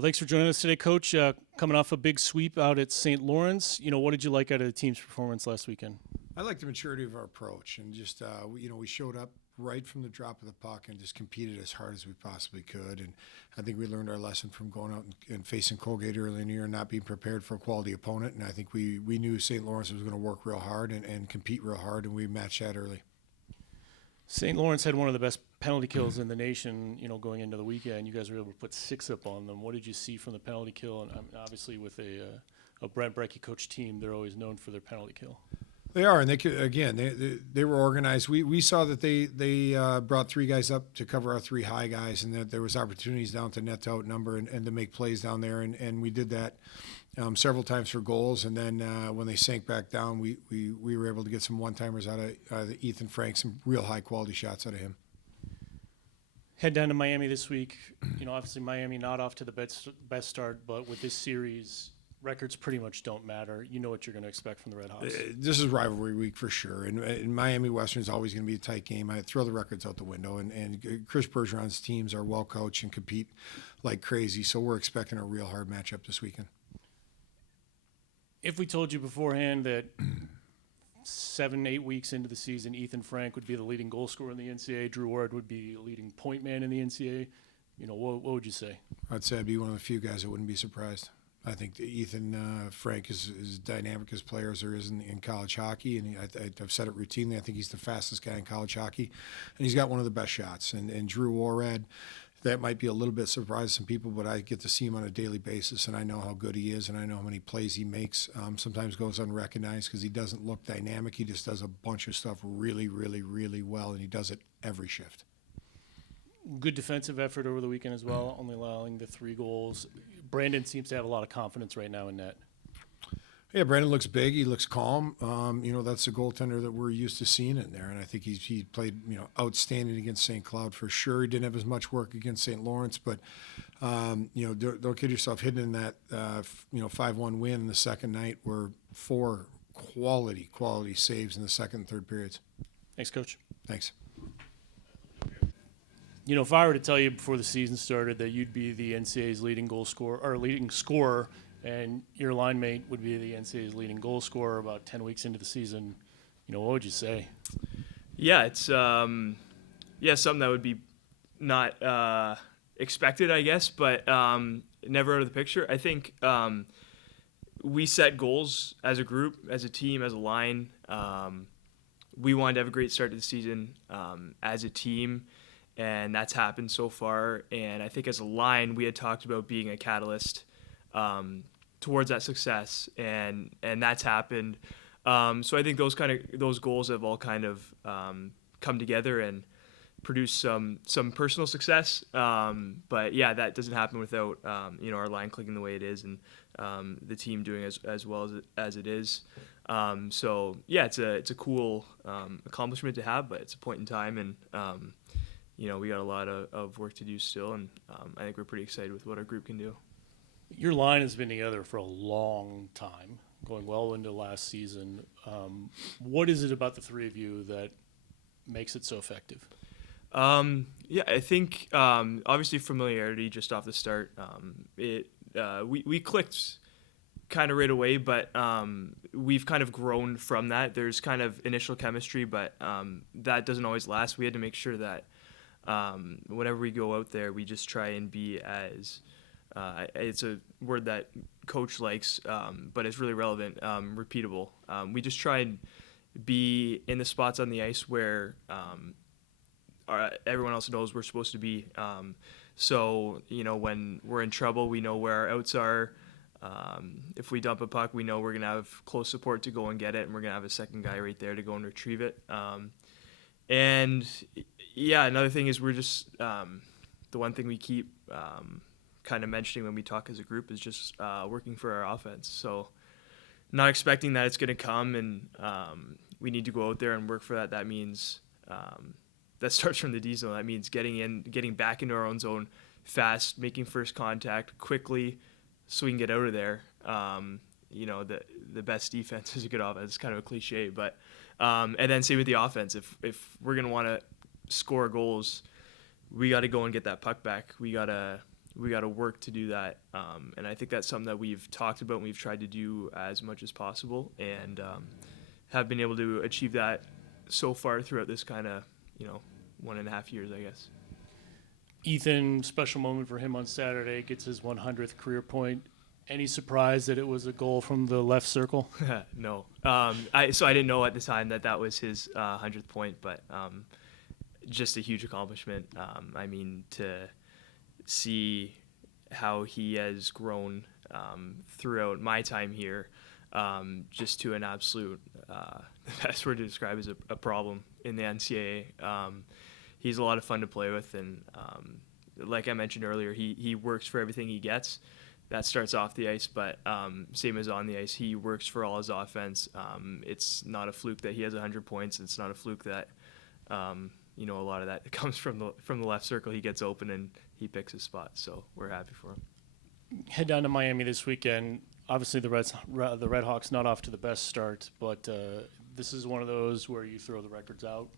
Well, thanks for joining us today, Coach. Coming off a big sweep out at St. Lawrence, what did you like out of the team's performance last weekend? I like the maturity of our approach, and just we showed up right from the drop of the puck and just competed as hard as we possibly could. And I think we learned our lesson from going out and facing Colgate early in the year and not being prepared for a quality opponent. And I think we knew St. Lawrence was going to work real hard and compete real hard, and we matched that early. St. Lawrence had one of the best penalty kills in the nation, going into the weekend. You guys were able to put 6 up on them. What did you see from the penalty kill? And obviously, with a Brent Brecky coach team, they're always known for their penalty kill. They are, and they were organized. We saw that they brought 3 guys up to cover our 3 high guys, and that there was opportunities down to net to outnumber and to make plays down there, and we did that several times for goals. And then when they sank back down, we were able to get some one-timers out of Ethan Frank, some real high-quality shots out of him. Head down to Miami this week. Obviously Miami not off to the best start, but with this series, records pretty much don't matter. You know what you're going to expect from the Red Hawks. This is rivalry week for sure, and Miami Western is always going to be a tight game. I throw the records out the window, and Chris Bergeron's teams are well coached and compete like crazy, so we're expecting a real hard matchup this weekend. If we told you beforehand that 7-8 weeks into the season, Ethan Frank would be the leading goal scorer in the NCAA, Drew Ward would be the leading point man in the NCAA, what would you say? I'd say I'd be one of the few guys that wouldn't be surprised. I think Ethan Frank is as dynamic as players there is in college hockey, and I've said it routinely. I think he's the fastest guy in college hockey, and he's got one of the best shots. And Drew Warad, that might be a little bit surprising to some people, but I get to see him on a daily basis, and I know how good he is, and I know how many plays he makes. Sometimes goes unrecognized because he doesn't look dynamic. He just does a bunch of stuff really, really, really well, and he does it every shift. Good defensive effort over the weekend as well, only allowing the 3 goals. Brandon seems to have a lot of confidence right now in net. Yeah, Brandon looks big. He looks calm. That's the goaltender that we're used to seeing in there, and I think he played outstanding against St. Cloud for sure. He didn't have as much work against St. Lawrence, but don't kid yourself. Hidden in that 5-1 win in the second night were 4 quality saves in the second and third periods. Thanks, Coach. Thanks. If I were to tell you before the season started that you'd be the NCAA's leading scorer, and your line mate would be the NCAA's leading goal scorer about 10 weeks into the season, what would you say? Yeah, it's something that would be not expected, I guess, but never out of the picture. I think we set goals as a group, as a team, as a line. We wanted to have a great start to the season as a team, and that's happened so far. And I think as a line, we had talked about being a catalyst towards that success, and that's happened. So I think those goals have all kind of come together and produced some personal success. But yeah, that doesn't happen without our line clicking the way it is, and the team doing as well as it is. So yeah, it's a cool accomplishment to have, but it's a point in time, and we got a lot of work to do still, and I think we're pretty excited with what our group can do. Your line has been together for a long time, going well into last season. What is it about the 3 of you that makes it so effective? Yeah, I think obviously familiarity just off the start. We clicked kind of right away, but we've kind of grown from that. There's kind of initial chemistry, but that doesn't always last. We had to make sure that whenever we go out there, we just try and be as it's a word that coach likes, but it's really relevant, repeatable. We just try and be in the spots on the ice where everyone else knows we're supposed to be. So, when we're in trouble, we know where our outs are. If we dump a puck, we know we're going to have close support to go and get it, and we're going to have a second guy right there to go and retrieve it. And yeah, another thing is we're just the one thing we keep kind of mentioning when we talk as a group is just working for our offense. So not expecting that it's going to come, and we need to go out there and work for that. That means that starts from the D zone. That means getting back into our own zone fast, making first contact quickly so we can get out of there. The best defense is a good offense. It's kind of a cliche, but and then same with the offense. If we're going to want to score goals, we got to go and get that puck back. We got to we got to work to do that. And I think that's something that we've talked about and we've tried to do as much as possible, and have been able to achieve that so far throughout this kind of, 1.5 years, I guess. Ethan, special moment for him on Saturday, gets his 100th career point. Any surprise that it was a goal from the left circle? No. I didn't know at the time that was his 100th point, but just a huge accomplishment. I mean, to see how he has grown throughout my time here, just to an absolute, the best word to describe is a problem in the NCAA. He's a lot of fun to play with, and like I mentioned earlier, he works for everything he gets. That starts off the ice, but same as on the ice, he works for all his offense. It's not a fluke that he has 100 points. It's not a fluke that a lot of that comes from the left circle. He gets open and he picks his spot. So we're happy for him. Head down to Miami this weekend. Obviously, the Red Hawks not off to the best start, but this is one of those where you throw the records out.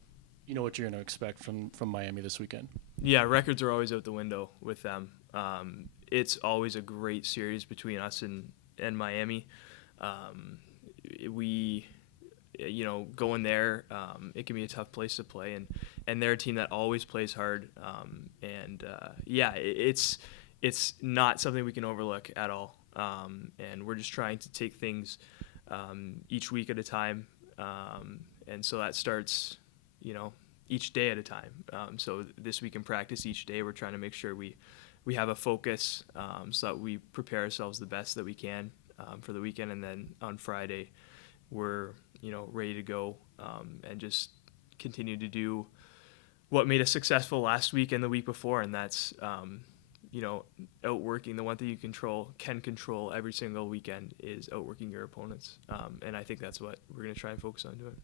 You know what you're going to expect from Miami this weekend. Yeah, records are always out the window with them. It's always a great series between us and Miami. We, going there, it can be a tough place to play, and they're a team that always plays hard. It's not something we can overlook at all. And we're just trying to take things each week at a time, and so that starts, each day at a time. So this week in practice, each day we're trying to make sure we have a focus, so that we prepare ourselves the best that we can for the weekend, and then on Friday we're ready to go, and just continue to do what made us successful last week and the week before, and that's outworking. The one thing you can control every single weekend is outworking your opponents, and I think that's what we're going to try and focus on doing.